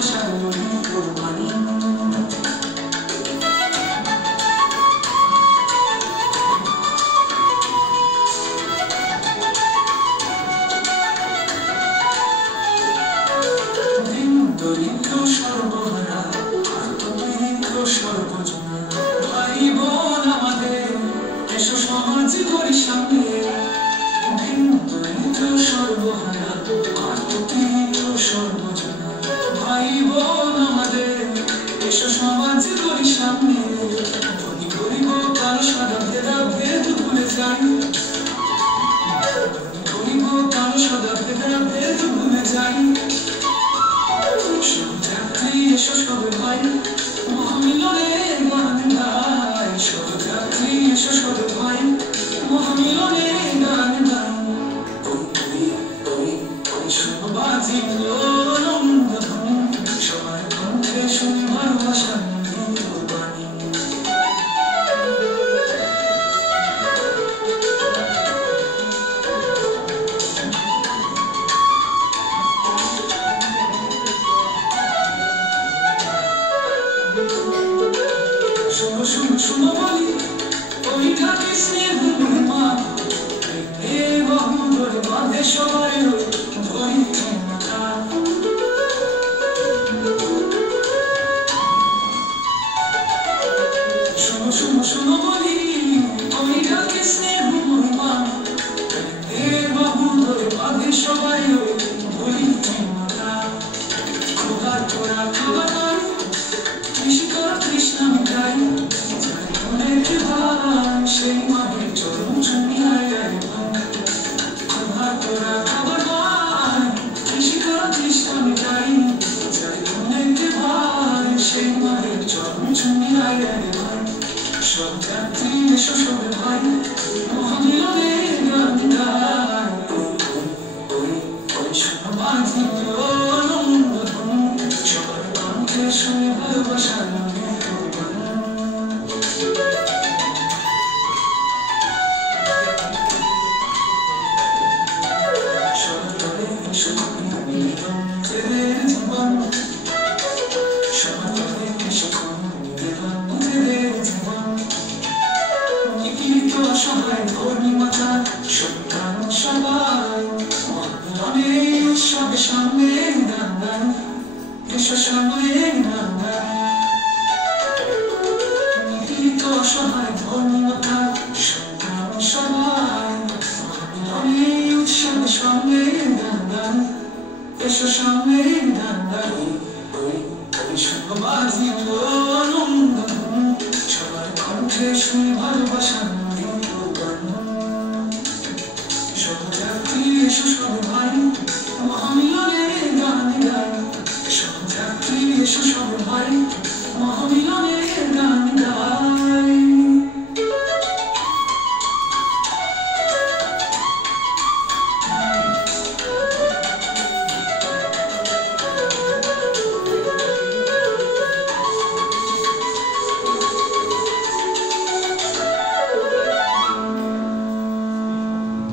ভালোবাসার কোরবানি। দরিদ্র সর্বহারা আর্তপীড়িত সর্বজনা ভাই বোন আমাদের এসো সমাজ করি সামনে। দরিদ্র সর্বহারা আর্তপীড়িত সর্বজনা ভাই বোন আমাদের এসো সমাজ করি সামনে। ধনী গরিব কারো সাদা ভেদা ভেদ ভুলে যাই, গরিব কারো সাদা ভেদা ভেদ ভুলে যাই। এসো সবে ভাই মহামিলনে গান গাই, শতযাত্রী এসো সবে ভাই মহামিলনে গান গাই। বাজি আনন্দধ্বনি সবার কণ্ঠে শুনি ভালোবাসার বাণী। শোনো শোনো শোনো বলি ওই ঢাকে স্নেহ মা বহু ধরে বাঁধে সবাই ধরি মাথা। শোনো শোনো শোনো বলি ওই ঢাকে স্নেহ মা বহু ধরে বাঁধে সবাই ধরি মাথা। খোদার তোরা খাবার কৃষি করা তৃষ্ণা মিটাই, সেই মায়ের চরণ চুমি আয় খোদার তোরা খাবার ভাই কৃষি করা তৃষ্ণা মিটাই, যাই অনেকে ভাই সেই মায়ের চরণ চুমি আয় ভাই। সব যাত্রী এসো সবে ভাই মহামিলনে গান গাই, শোনো বাজি আনন্দধ্বনি সবার কণ্ঠে শুনে ভালোবাসার অসহায় ধর্মী মাতা সন্তান সবাই মহামিলনে উৎসবে সামনে গান গান, এসো সামনে গান গান। নিপীড়িত অসহায় ধর্মী মাতা সন্তান সবাই মহামিলনে উৎসবে সামনে গান গান, এসো সামনে গান গান। বাজি আনন্দধ্বনি সবার কণ্ঠে শুনি ভালোবাসার শতযাত্রী এসো সবে ভাই মহামিলনে গান গাই, শতযাত্রী এসো সবে ভাই মহামিলনে গান